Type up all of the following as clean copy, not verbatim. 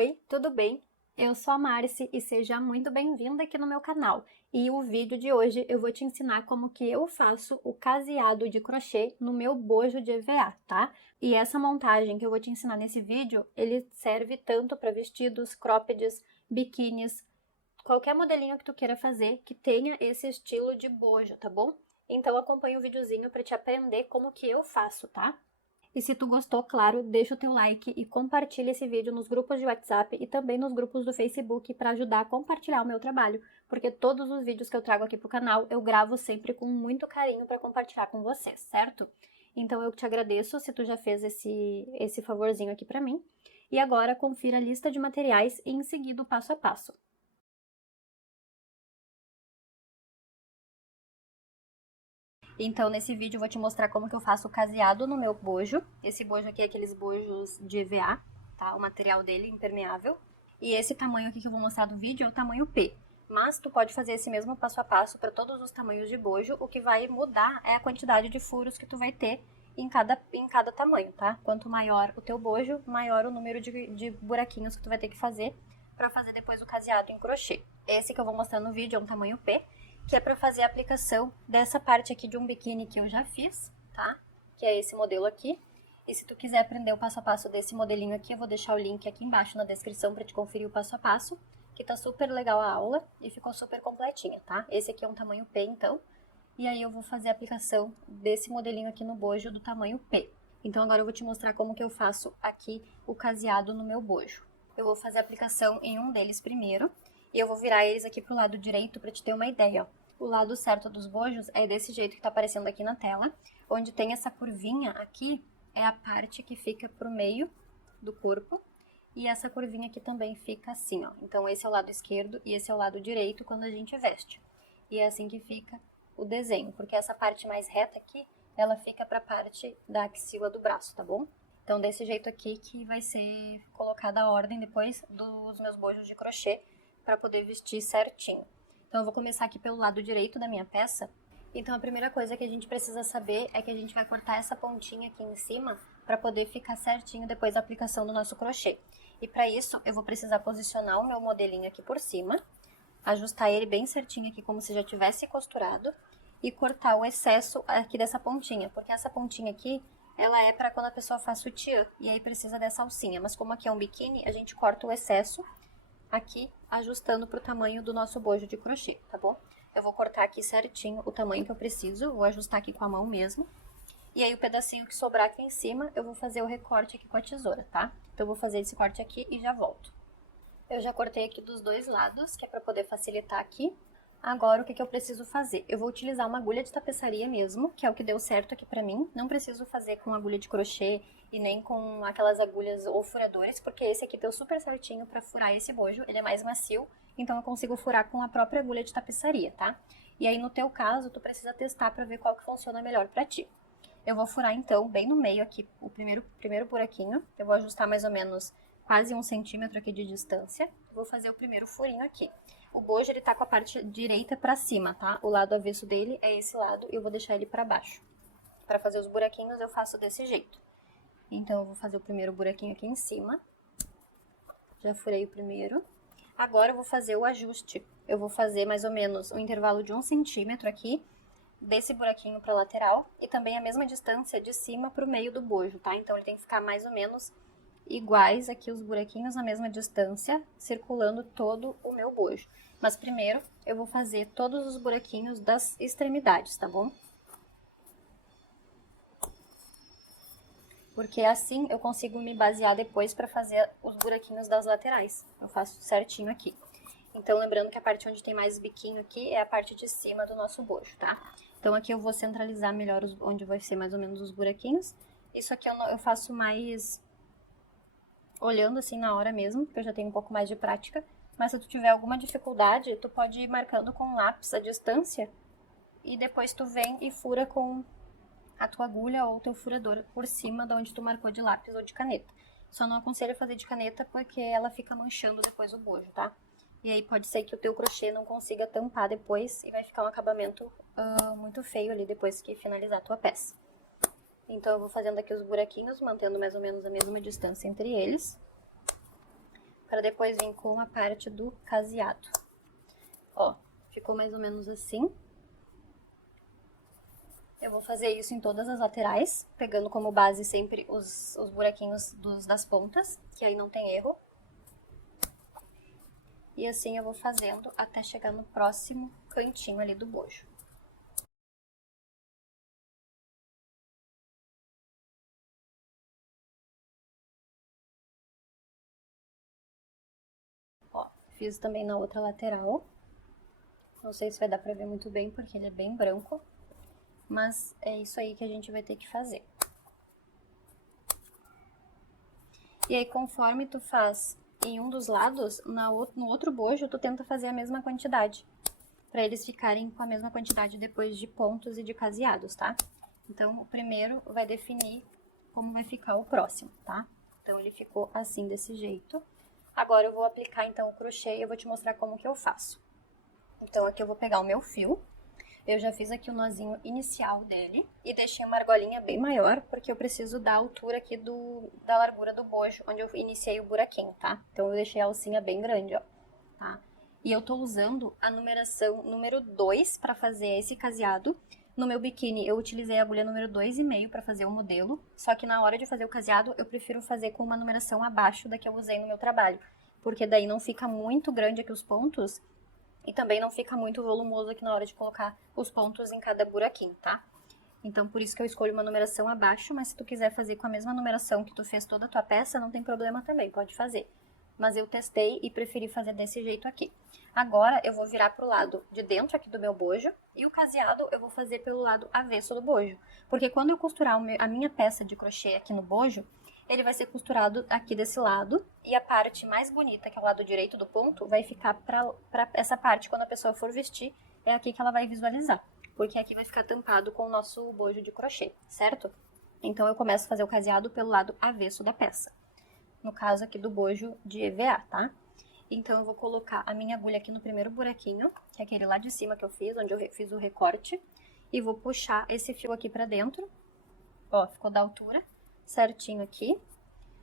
Oi, tudo bem? Eu sou a Marci e seja muito bem-vinda aqui no meu canal. E o vídeo de hoje eu vou te ensinar como que eu faço o caseado de crochê no meu bojo de EVA, tá? E essa montagem que eu vou te ensinar nesse vídeo, ele serve tanto para vestidos, croppeds, biquínis, qualquer modelinho que tu queira fazer que tenha esse estilo de bojo, tá bom? Então acompanha o videozinho para te aprender como que eu faço, tá? E se tu gostou, claro, deixa o teu like e compartilha esse vídeo nos grupos de WhatsApp e também nos grupos do Facebook para ajudar a compartilhar o meu trabalho, porque todos os vídeos que eu trago aqui pro canal eu gravo sempre com muito carinho para compartilhar com vocês, certo? Então eu te agradeço se tu já fez esse favorzinho aqui para mim. E agora confira a lista de materiais e em seguida o passo a passo. Então, nesse vídeo eu vou te mostrar como que eu faço o caseado no meu bojo. Esse bojo aqui é aqueles bojos de EVA, tá? O material dele impermeável. E esse tamanho aqui que eu vou mostrar do vídeo é o tamanho P. Mas tu pode fazer esse mesmo passo a passo para todos os tamanhos de bojo. O que vai mudar é a quantidade de furos que tu vai ter em cada tamanho, tá? Quanto maior o teu bojo, maior o número de buraquinhos que tu vai ter que fazer para fazer depois o caseado em crochê. Esse que eu vou mostrar no vídeo é um tamanho P, que é para fazer a aplicação dessa parte aqui de um biquíni que eu já fiz, tá? Que é esse modelo aqui. E se tu quiser aprender o passo a passo desse modelinho aqui, eu vou deixar o link aqui embaixo na descrição para te conferir o passo a passo, que tá super legal a aula e ficou super completinha, tá? Esse aqui é um tamanho P, então. E aí eu vou fazer a aplicação desse modelinho aqui no bojo do tamanho P. Então agora eu vou te mostrar como que eu faço aqui o caseado no meu bojo. Eu vou fazer a aplicação em um deles primeiro, e eu vou virar eles aqui pro lado direito para te ter uma ideia, ó. O lado certo dos bojos é desse jeito que tá aparecendo aqui na tela, onde tem essa curvinha aqui, é a parte que fica pro meio do corpo, e essa curvinha aqui também fica assim, ó. Então esse é o lado esquerdo e esse é o lado direito quando a gente veste. E é assim que fica o desenho, porque essa parte mais reta aqui, ela fica pra parte da axila do braço, tá bom? Então desse jeito aqui que vai ser colocada a ordem depois dos meus bojos de crochê, para poder vestir certinho. Então eu vou começar aqui pelo lado direito da minha peça. Então a primeira coisa que a gente precisa saber é que a gente vai cortar essa pontinha aqui em cima para poder ficar certinho depois da aplicação do nosso crochê. E para isso eu vou precisar posicionar o meu modelinho aqui por cima, ajustar ele bem certinho aqui como se já tivesse costurado e cortar o excesso aqui dessa pontinha, porque essa pontinha aqui, ela é para quando a pessoa faz sutiã e aí precisa dessa alcinha, mas como aqui é um biquíni, a gente corta o excesso aqui, ajustando pro tamanho do nosso bojo de crochê, tá bom? Eu vou cortar aqui certinho o tamanho que eu preciso, vou ajustar aqui com a mão mesmo. E aí o pedacinho que sobrar aqui em cima, eu vou fazer o recorte aqui com a tesoura, tá? Então eu vou fazer esse corte aqui e já volto. Eu já cortei aqui dos dois lados, que é pra poder facilitar aqui. Agora, o que eu preciso fazer? Eu vou utilizar uma agulha de tapeçaria mesmo, que é o que deu certo aqui pra mim. Não preciso fazer com agulha de crochê e nem com aquelas agulhas ou furadores, porque esse aqui deu super certinho pra furar esse bojo. Ele é mais macio, então eu consigo furar com a própria agulha de tapeçaria, tá? E aí, no teu caso, tu precisa testar pra ver qual que funciona melhor pra ti. Eu vou furar, então, bem no meio aqui, o primeiro buraquinho. Eu vou ajustar mais ou menos quase 1 centímetro aqui de distância. Vou fazer o primeiro furinho aqui. O bojo, ele tá com a parte direita pra cima, tá? O lado avesso dele é esse lado e eu vou deixar ele pra baixo. Pra fazer os buraquinhos eu faço desse jeito. Então, eu vou fazer o primeiro buraquinho aqui em cima. Já furei o primeiro. Agora, eu vou fazer o ajuste. Eu vou fazer mais ou menos um intervalo de 1 centímetro aqui, desse buraquinho pra lateral, e também a mesma distância de cima pro meio do bojo, tá? Então, ele tem que ficar mais ou menos iguais aqui os buraquinhos na mesma distância, circulando todo o meu bojo. Mas primeiro, eu vou fazer todos os buraquinhos das extremidades, tá bom? Porque assim eu consigo me basear depois para fazer os buraquinhos das laterais. Eu faço certinho aqui. Então, lembrando que a parte onde tem mais biquinho aqui é a parte de cima do nosso bojo, tá? Então, aqui eu vou centralizar melhor onde vai ser mais ou menos os buraquinhos. Isso aqui eu faço mais olhando assim na hora mesmo, porque eu já tenho um pouco mais de prática. Mas se tu tiver alguma dificuldade, tu pode ir marcando com lápis a distância e depois tu vem e fura com a tua agulha ou o teu furador por cima de onde tu marcou de lápis ou de caneta. Só não aconselho fazer de caneta porque ela fica manchando depois o bojo, tá? E aí pode ser que o teu crochê não consiga tampar depois e vai ficar um acabamento muito feio ali depois que finalizar a tua peça. Então, eu vou fazendo aqui os buraquinhos, mantendo mais ou menos a mesma distância entre eles, para depois vir com a parte do caseado. Ó, ficou mais ou menos assim. Eu vou fazer isso em todas as laterais, pegando como base sempre os buraquinhos das pontas, que aí não tem erro. E assim eu vou fazendo até chegar no próximo cantinho ali do bojo. Ó, fiz também na outra lateral. Não sei se vai dar pra ver muito bem, porque ele é bem branco. Mas é isso aí que a gente vai ter que fazer. E aí, conforme tu faz em um dos lados, no outro bojo, tu tenta fazer a mesma quantidade. Pra eles ficarem com a mesma quantidade depois de pontos e de caseados, tá? Então, o primeiro vai definir como vai ficar o próximo, tá? Então, ele ficou assim, desse jeito. Agora, eu vou aplicar, então, o crochê e eu vou te mostrar como que eu faço. Então, aqui eu vou pegar o meu fio. Eu já fiz aqui o nozinho inicial dele e deixei uma argolinha bem maior, porque eu preciso da altura aqui da largura do bojo, onde eu iniciei o buraquinho, tá? Então, eu deixei a alcinha bem grande, ó, tá? E eu tô usando a numeração número 2 para fazer esse caseado. No meu biquíni, eu utilizei a agulha número 2,5 para fazer o modelo, só que na hora de fazer o caseado, eu prefiro fazer com uma numeração abaixo da que eu usei no meu trabalho, porque daí não fica muito grande aqui os pontos e também não fica muito volumoso aqui na hora de colocar os pontos em cada buraquinho, tá? Então, por isso que eu escolho uma numeração abaixo, mas se tu quiser fazer com a mesma numeração que tu fez toda a tua peça, não tem problema também, pode fazer. Mas eu testei e preferi fazer desse jeito aqui. Agora, eu vou virar pro lado de dentro aqui do meu bojo, e o caseado eu vou fazer pelo lado avesso do bojo. Porque quando eu costurar a minha peça de crochê aqui no bojo, ele vai ser costurado aqui desse lado, e a parte mais bonita, que é o lado direito do ponto, vai ficar pra essa parte, quando a pessoa for vestir, é aqui que ela vai visualizar. Porque aqui vai ficar tampado com o nosso bojo de crochê, certo? Então, eu começo a fazer o caseado pelo lado avesso da peça. No caso aqui do bojo de EVA, tá? Então, eu vou colocar a minha agulha aqui no primeiro buraquinho, que é aquele lá de cima que eu fiz, onde eu fiz o recorte. E vou puxar esse fio aqui pra dentro. Ó, ficou da altura certinho aqui.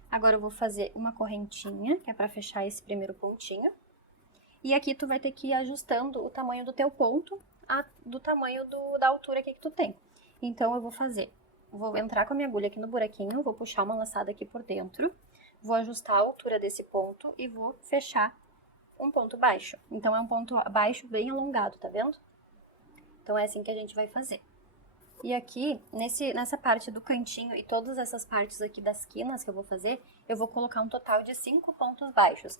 Agora, eu vou fazer uma correntinha, que é pra fechar esse primeiro pontinho. E aqui, tu vai ter que ir ajustando o tamanho do teu ponto do tamanho da altura aqui que tu tem. Então, eu vou entrar com a minha agulha aqui no buraquinho, vou puxar uma laçada aqui por dentro, vou ajustar a altura desse ponto e vou fechar um ponto baixo. Então, é um ponto baixo bem alongado, tá vendo? Então, é assim que a gente vai fazer. E aqui, nessa parte do cantinho e todas essas partes aqui das quinas que eu vou fazer, eu vou colocar um total de 5 pontos baixos.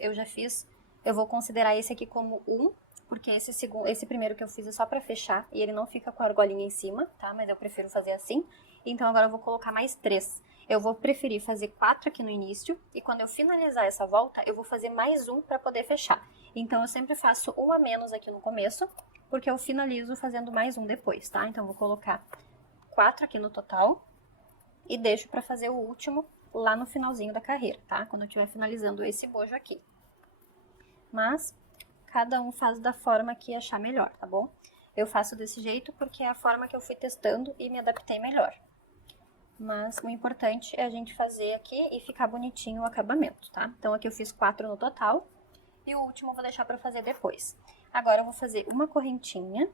Eu vou considerar esse aqui como 1, porque esse primeiro que eu fiz é só pra fechar e ele não fica com a argolinha em cima, tá? Mas eu prefiro fazer assim. Então, agora eu vou colocar mais 3. Eu vou preferir fazer 4 aqui no início e quando eu finalizar essa volta, eu vou fazer mais 1 pra poder fechar. Então, eu sempre faço 1 a menos aqui no começo, porque eu finalizo fazendo mais 1 depois, tá? Então, eu vou colocar 4 aqui no total e deixo pra fazer o último lá no finalzinho da carreira, tá? Quando eu estiver finalizando esse bojo aqui. Mas cada um faz da forma que achar melhor, tá bom? Eu faço desse jeito porque é a forma que eu fui testando e me adaptei melhor. Mas o importante é a gente fazer aqui e ficar bonitinho o acabamento, tá? Então, aqui eu fiz 4 no total e o último eu vou deixar pra fazer depois. Agora, eu vou fazer uma correntinha,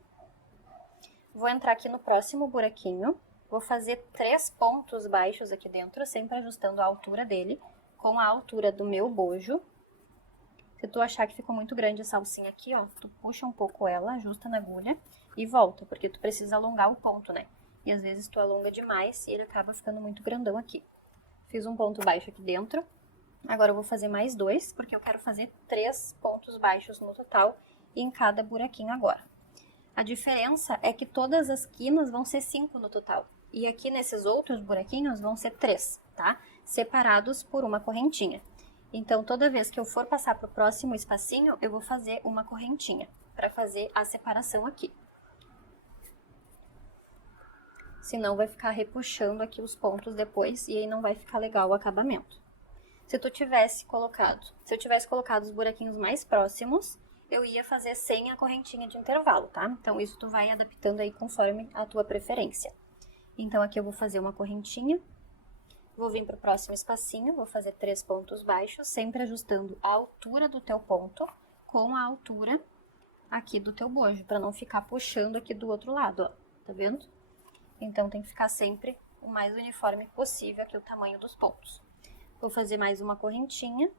vou entrar aqui no próximo buraquinho, vou fazer 3 pontos baixos aqui dentro, sempre ajustando a altura dele com a altura do meu bojo. Se tu achar que ficou muito grande essa alcinha aqui, ó, tu puxa um pouco ela, ajusta na agulha e volta, porque tu precisa alongar o ponto, né? E às vezes tu alonga demais e ele acaba ficando muito grandão aqui. Fiz um ponto baixo aqui dentro. Agora eu vou fazer mais 2, porque eu quero fazer 3 pontos baixos no total em cada buraquinho agora. A diferença é que todas as quinas vão ser 5 no total. E aqui nesses outros buraquinhos vão ser 3, tá? Separados por uma correntinha. Então, toda vez que eu for passar para o próximo espacinho, eu vou fazer uma correntinha, para fazer a separação aqui. Senão, vai ficar repuxando aqui os pontos depois, e aí não vai ficar legal o acabamento. Se eu tivesse colocado os buraquinhos mais próximos, eu ia fazer sem a correntinha de intervalo, tá? Então, isso tu vai adaptando aí conforme a tua preferência. Então, aqui eu vou fazer uma correntinha, Vou vir pro próximo espacinho, vou fazer 3 pontos baixos, sempre ajustando a altura do teu ponto com a altura aqui do teu bojo, para não ficar puxando aqui do outro lado, ó, tá vendo? Então, tem que ficar sempre o mais uniforme possível aqui o tamanho dos pontos. Vou fazer mais uma correntinha,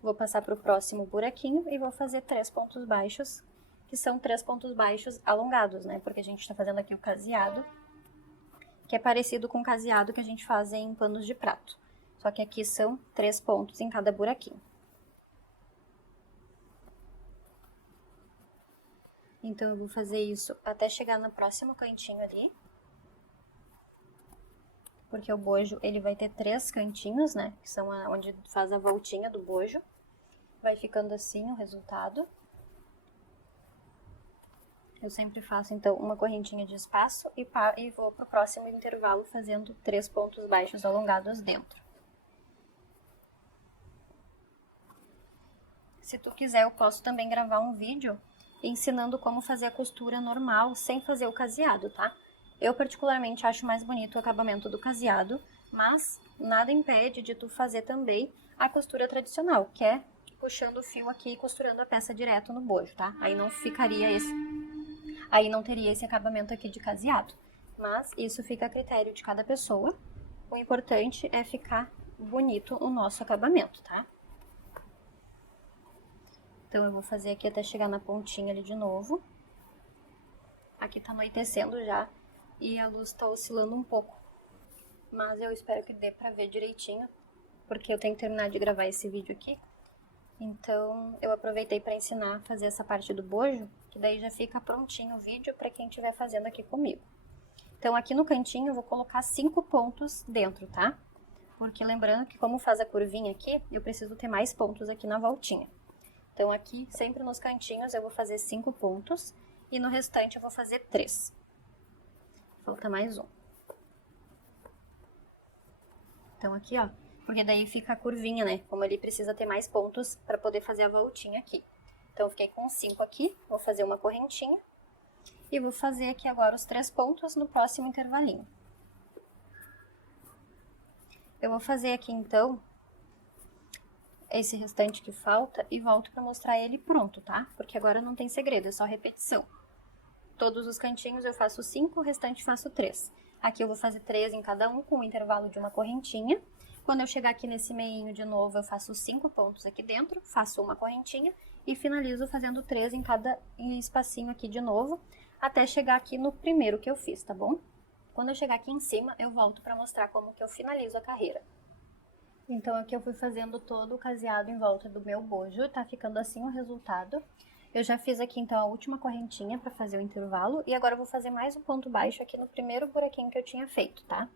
vou passar pro próximo buraquinho e vou fazer 3 pontos baixos, que são 3 pontos baixos alongados, né? Porque a gente tá fazendo aqui o caseado, que é parecido com o caseado que a gente faz em panos de prato. Só que aqui são 3 pontos em cada buraquinho. Então, eu vou fazer isso até chegar no próximo cantinho ali. Porque o bojo, ele vai ter 3 cantinhos, né? Que são onde faz a voltinha do bojo. Vai ficando assim o resultado. Eu sempre faço, então, uma correntinha de espaço e vou pro próximo intervalo fazendo 3 pontos baixos alongados dentro. Se tu quiser, eu posso também gravar um vídeo ensinando como fazer a costura normal, sem fazer o caseado, tá? Eu, particularmente, acho mais bonito o acabamento do caseado, mas nada impede de tu fazer também a costura tradicional, que é puxando o fio aqui e costurando a peça direto no bojo, tá? Aí não ficaria aí não teria esse acabamento aqui de caseado. Mas isso fica a critério de cada pessoa. O importante é ficar bonito o nosso acabamento, tá? Então, eu vou fazer aqui até chegar na pontinha ali de novo. Aqui tá anoitecendo já e a luz tá oscilando um pouco. Mas eu espero que dê pra ver direitinho, porque eu tenho que terminar de gravar esse vídeo aqui. Então, eu aproveitei para ensinar a fazer essa parte do bojo, que daí já fica prontinho o vídeo para quem estiver fazendo aqui comigo. Então, aqui no cantinho eu vou colocar 5 pontos dentro, tá? Porque lembrando que como faz a curvinha aqui, eu preciso ter mais pontos aqui na voltinha. Então, aqui, sempre nos cantinhos, eu vou fazer 5 pontos e no restante eu vou fazer 3. Falta mais um. Então, aqui, ó. Porque daí fica a curvinha, né? Como ele precisa ter mais pontos para poder fazer a voltinha aqui. Então, eu fiquei com 5 aqui, vou fazer uma correntinha. E vou fazer aqui agora os 3 pontos no próximo intervalinho. Eu vou fazer aqui, então, esse restante que falta e volto para mostrar ele pronto, tá? Porque agora não tem segredo, é só repetição. Todos os cantinhos eu faço 5, o restante faço 3. Aqui eu vou fazer 3 em cada um, com o intervalo de uma correntinha. Quando eu chegar aqui nesse meinho de novo, eu faço 5 pontos aqui dentro, faço uma correntinha e finalizo fazendo 3 em cada espacinho aqui de novo, até chegar aqui no primeiro que eu fiz, tá bom? Quando eu chegar aqui em cima, eu volto para mostrar como que eu finalizo a carreira. Então, aqui eu fui fazendo todo o caseado em volta do meu bojo, tá ficando assim o resultado. Eu já fiz aqui, então, a última correntinha para fazer o intervalo, e agora eu vou fazer mais um ponto baixo aqui no primeiro buraquinho que eu tinha feito, tá?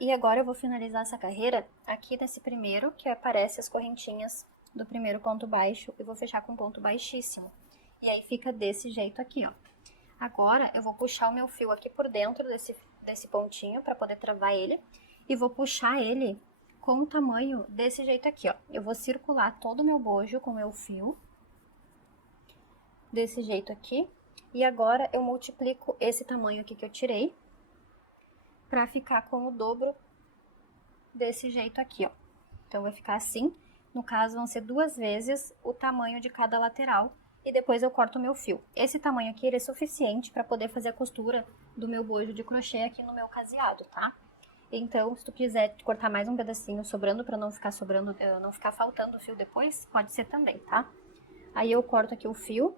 E agora eu vou finalizar essa carreira aqui nesse primeiro, que aparece as correntinhas do primeiro ponto baixo, e vou fechar com um ponto baixíssimo. E aí fica desse jeito aqui, ó. Agora eu vou puxar o meu fio aqui por dentro desse pontinho para poder travar ele, e vou puxar ele com o tamanho desse jeito aqui, ó. Eu vou circular todo o meu bojo com o meu fio, desse jeito aqui, e agora eu multiplico esse tamanho aqui que eu tirei, pra ficar com o dobro desse jeito aqui, ó. Então, vai ficar assim. No caso, vão ser 2 vezes o tamanho de cada lateral. E depois eu corto o meu fio. Esse tamanho aqui, ele é suficiente pra poder fazer a costura do meu bojo de crochê aqui no meu caseado, tá? Então, se tu quiser cortar mais um pedacinho sobrando, pra não ficar sobrando, não ficar faltando o fio depois, pode ser também, tá? Aí eu corto aqui o fio.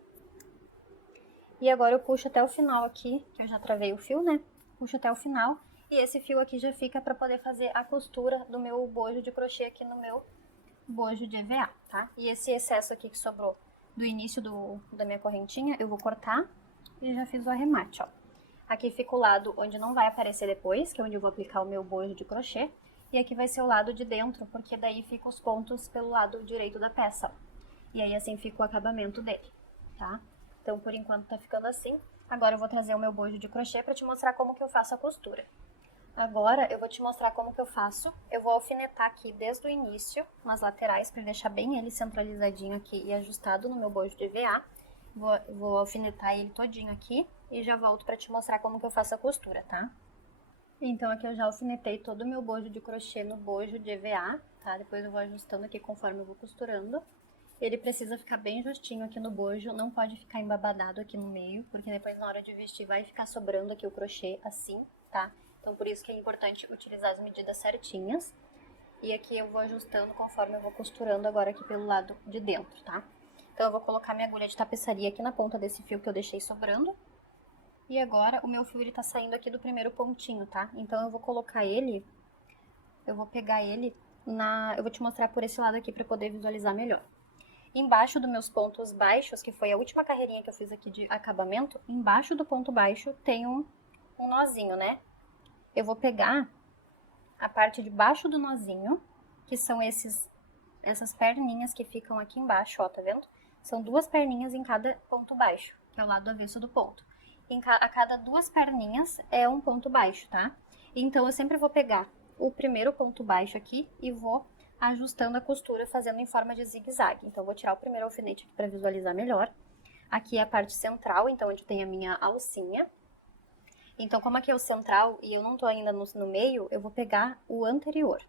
E agora eu puxo até o final aqui, que eu já travei o fio, né? Puxo até o final. E esse fio aqui já fica pra poder fazer a costura do meu bojo de crochê aqui no meu bojo de EVA, tá? E esse excesso aqui que sobrou do início da minha correntinha, eu vou cortar e já fiz o arremate, ó. Aqui fica o lado onde não vai aparecer depois, que é onde eu vou aplicar o meu bojo de crochê. E aqui vai ser o lado de dentro, porque daí fica os pontos pelo lado direito da peça, ó. E aí assim fica o acabamento dele, tá? Então, por enquanto tá ficando assim. Agora eu vou trazer o meu bojo de crochê pra te mostrar como que eu faço a costura. Agora, eu vou te mostrar como que eu faço. Eu vou alfinetar aqui desde o início, nas laterais, para deixar bem ele centralizadinho aqui e ajustado no meu bojo de EVA. Vou alfinetar ele todinho aqui e já volto para te mostrar como que eu faço a costura, tá? Então aqui eu já alfinetei todo o meu bojo de crochê no bojo de EVA, tá? Depois eu vou ajustando aqui conforme eu vou costurando. Ele precisa ficar bem justinho aqui no bojo, não pode ficar embabadado aqui no meio, porque depois na hora de vestir vai ficar sobrando aqui o crochê assim, tá? Então por isso que é importante utilizar as medidas certinhas. E aqui eu vou ajustando conforme eu vou costurando agora aqui pelo lado de dentro, tá? Então eu vou colocar minha agulha de tapeçaria aqui na ponta desse fio que eu deixei sobrando. E agora o meu fio ele tá saindo aqui do primeiro pontinho, tá? Então eu vou colocar ele, eu vou pegar ele eu vou te mostrar por esse lado aqui pra poder visualizar melhor. Embaixo dos meus pontos baixos, que foi a última carreirinha que eu fiz aqui de acabamento, embaixo do ponto baixo tem um nozinho, né? Eu vou pegar a parte de baixo do nozinho, que são essas perninhas que ficam aqui embaixo, ó, tá vendo? São duas perninhas em cada ponto baixo, que é o lado avesso do ponto. A cada duas perninhas é um ponto baixo, tá? Então, eu sempre vou pegar o primeiro ponto baixo aqui e vou ajustando a costura, fazendo em forma de zigue-zague. Então, eu vou tirar o primeiro alfinete aqui para visualizar melhor. Aqui é a parte central, então, onde tem a minha alcinha. Então, como aqui é o central e eu não tô ainda no meio, eu vou pegar o anterior.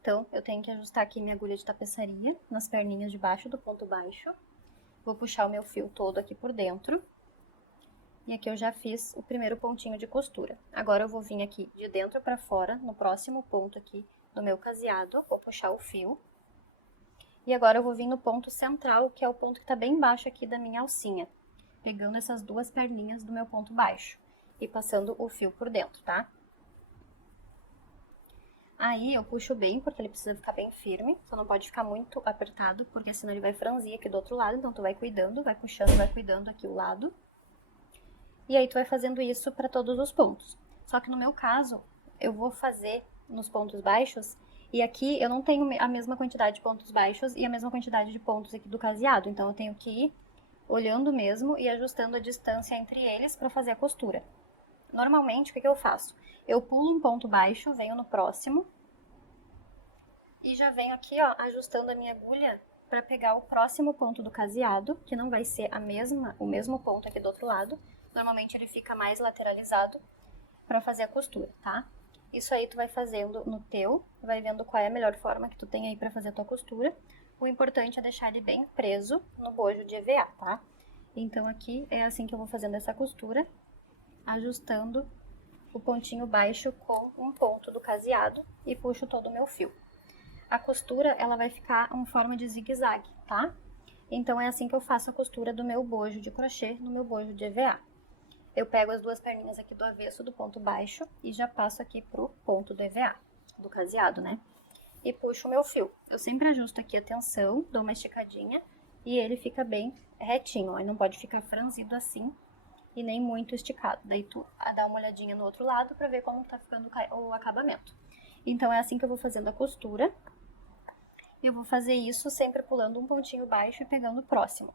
Então, eu tenho que ajustar aqui minha agulha de tapeçaria nas perninhas de baixo do ponto baixo. Vou puxar o meu fio todo aqui por dentro. E aqui eu já fiz o primeiro pontinho de costura. Agora eu vou vir aqui de dentro pra fora, no próximo ponto aqui do meu caseado, vou puxar o fio. E agora eu vou vir no ponto central, que é o ponto que tá bem embaixo aqui da minha alcinha, pegando essas duas perninhas do meu ponto baixo e passando o fio por dentro, tá? Aí eu puxo bem, porque ele precisa ficar bem firme, só não pode ficar muito apertado, porque senão ele vai franzir aqui do outro lado, então tu vai cuidando, vai puxando, vai cuidando aqui o lado. E aí tu vai fazendo isso para todos os pontos. Só que no meu caso, eu vou fazer nos pontos baixos, e aqui eu não tenho a mesma quantidade de pontos baixos e a mesma quantidade de pontos aqui do caseado, então eu tenho que ir olhando mesmo e ajustando a distância entre eles para fazer a costura. Normalmente, o que eu faço? Eu pulo um ponto baixo, venho no próximo, e já venho aqui, ó, ajustando a minha agulha para pegar o próximo ponto do caseado, que não vai ser o mesmo ponto aqui do outro lado. Normalmente ele fica mais lateralizado para fazer a costura, tá? Isso aí tu vai fazendo no teu, vai vendo qual é a melhor forma que tu tem aí para fazer a tua costura. O importante é deixar ele bem preso no bojo de EVA, tá? Então aqui é assim que eu vou fazendo essa costura, ajustando o pontinho baixo com um ponto do caseado e puxo todo o meu fio. A costura, ela vai ficar em forma de zigue-zague, tá? Então, é assim que eu faço a costura do meu bojo de crochê no meu bojo de EVA. Eu pego as duas perninhas aqui do avesso do ponto baixo e já passo aqui pro ponto do EVA, do caseado, né? E puxo o meu fio. Eu sempre ajusto aqui a tensão, dou uma esticadinha e ele fica bem retinho, ó. Ele não pode ficar franzido assim e nem muito esticado. Daí tu dá uma olhadinha no outro lado pra ver como tá ficando o acabamento. Então, é assim que eu vou fazendo a costura. E eu vou fazer isso sempre pulando um pontinho baixo e pegando o próximo.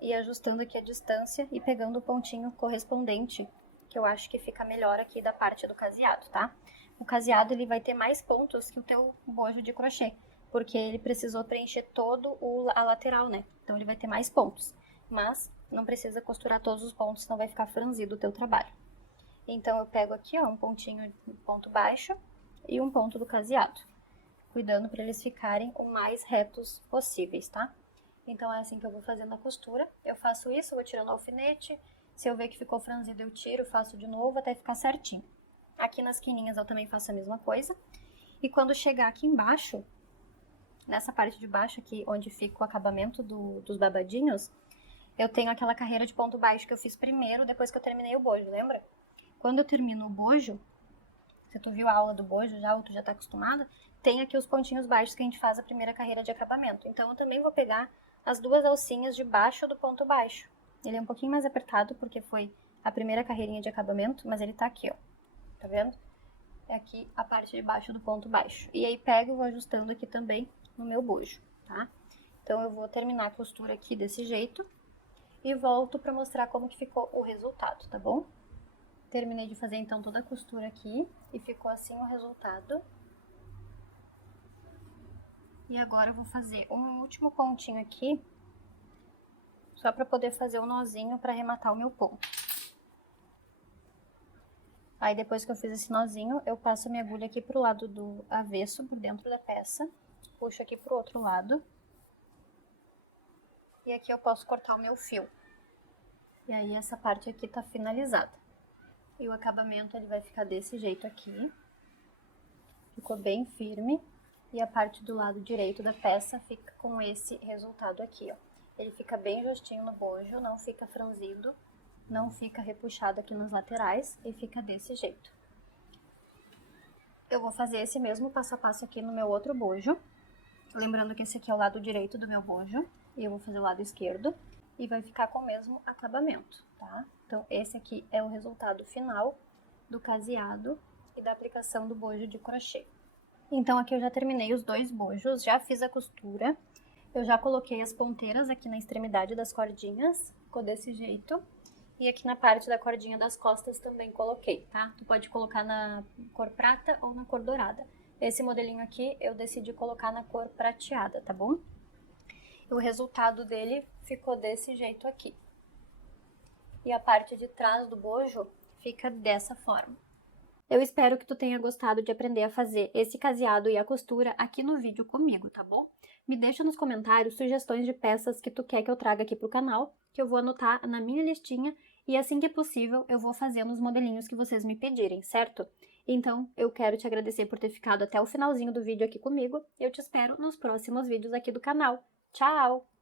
E ajustando aqui a distância e pegando o pontinho correspondente, que eu acho que fica melhor aqui da parte do caseado, tá? O caseado, ele vai ter mais pontos que o teu bojo de crochê, porque ele precisou preencher todo a lateral, né? Então, ele vai ter mais pontos. Mas não precisa costurar todos os pontos, senão vai ficar franzido o teu trabalho. Então, eu pego aqui, ó, um pontinho, ponto baixo e um ponto do caseado, cuidando para eles ficarem o mais retos possíveis, tá? Então, é assim que eu vou fazendo a costura. Eu faço isso, vou tirando o alfinete. Se eu ver que ficou franzido, eu tiro, faço de novo até ficar certinho. Aqui nas quininhas eu também faço a mesma coisa. E quando chegar aqui embaixo, nessa parte de baixo aqui, onde fica o acabamento dos babadinhos, eu tenho aquela carreira de ponto baixo que eu fiz primeiro, depois que eu terminei o bojo, lembra? Quando eu termino o bojo, se tu viu a aula do bojo já, ou tu já tá acostumada, tem aqui os pontinhos baixos que a gente faz a primeira carreira de acabamento. Então, eu também vou pegar as duas alcinhas de baixo do ponto baixo. Ele é um pouquinho mais apertado, porque foi a primeira carreirinha de acabamento, mas ele tá aqui, ó. Tá vendo? É aqui a parte de baixo do ponto baixo. E aí, pego e vou ajustando aqui também no meu bojo, tá? Então, eu vou terminar a costura aqui desse jeito e volto pra mostrar como que ficou o resultado, tá bom? Terminei de fazer, então, toda a costura aqui e ficou assim o resultado. E agora eu vou fazer um último pontinho aqui, só pra poder fazer o nozinho pra arrematar o meu ponto. Aí depois que eu fiz esse nozinho, eu passo a minha agulha aqui pro lado do avesso, por dentro da peça. Puxo aqui pro outro lado. E aqui eu posso cortar o meu fio. E aí essa parte aqui tá finalizada. E o acabamento ele vai ficar desse jeito aqui. Ficou bem firme. E a parte do lado direito da peça fica com esse resultado aqui, ó. Ele fica bem justinho no bojo, não fica franzido, não fica repuxado aqui nas laterais e fica desse jeito. Eu vou fazer esse mesmo passo a passo aqui no meu outro bojo. Lembrando que esse aqui é o lado direito do meu bojo e eu vou fazer o lado esquerdo. E vai ficar com o mesmo acabamento, tá? Então, esse aqui é o resultado final do caseado e da aplicação do bojo de crochê. Então, aqui eu já terminei os dois bojos, já fiz a costura. Eu já coloquei as ponteiras aqui na extremidade das cordinhas, ficou desse jeito. E aqui na parte da cordinha das costas também coloquei, tá? Tu pode colocar na cor prata ou na cor dourada. Esse modelinho aqui eu decidi colocar na cor prateada, tá bom? O resultado dele ficou desse jeito aqui. E a parte de trás do bojo fica dessa forma. Eu espero que tu tenha gostado de aprender a fazer esse caseado e a costura aqui no vídeo comigo, tá bom? Me deixa nos comentários sugestões de peças que tu quer que eu traga aqui pro canal, que eu vou anotar na minha listinha e assim que possível eu vou fazendo os modelinhos que vocês me pedirem, certo? Então, eu quero te agradecer por ter ficado até o finalzinho do vídeo aqui comigo e eu te espero nos próximos vídeos aqui do canal. Tchau!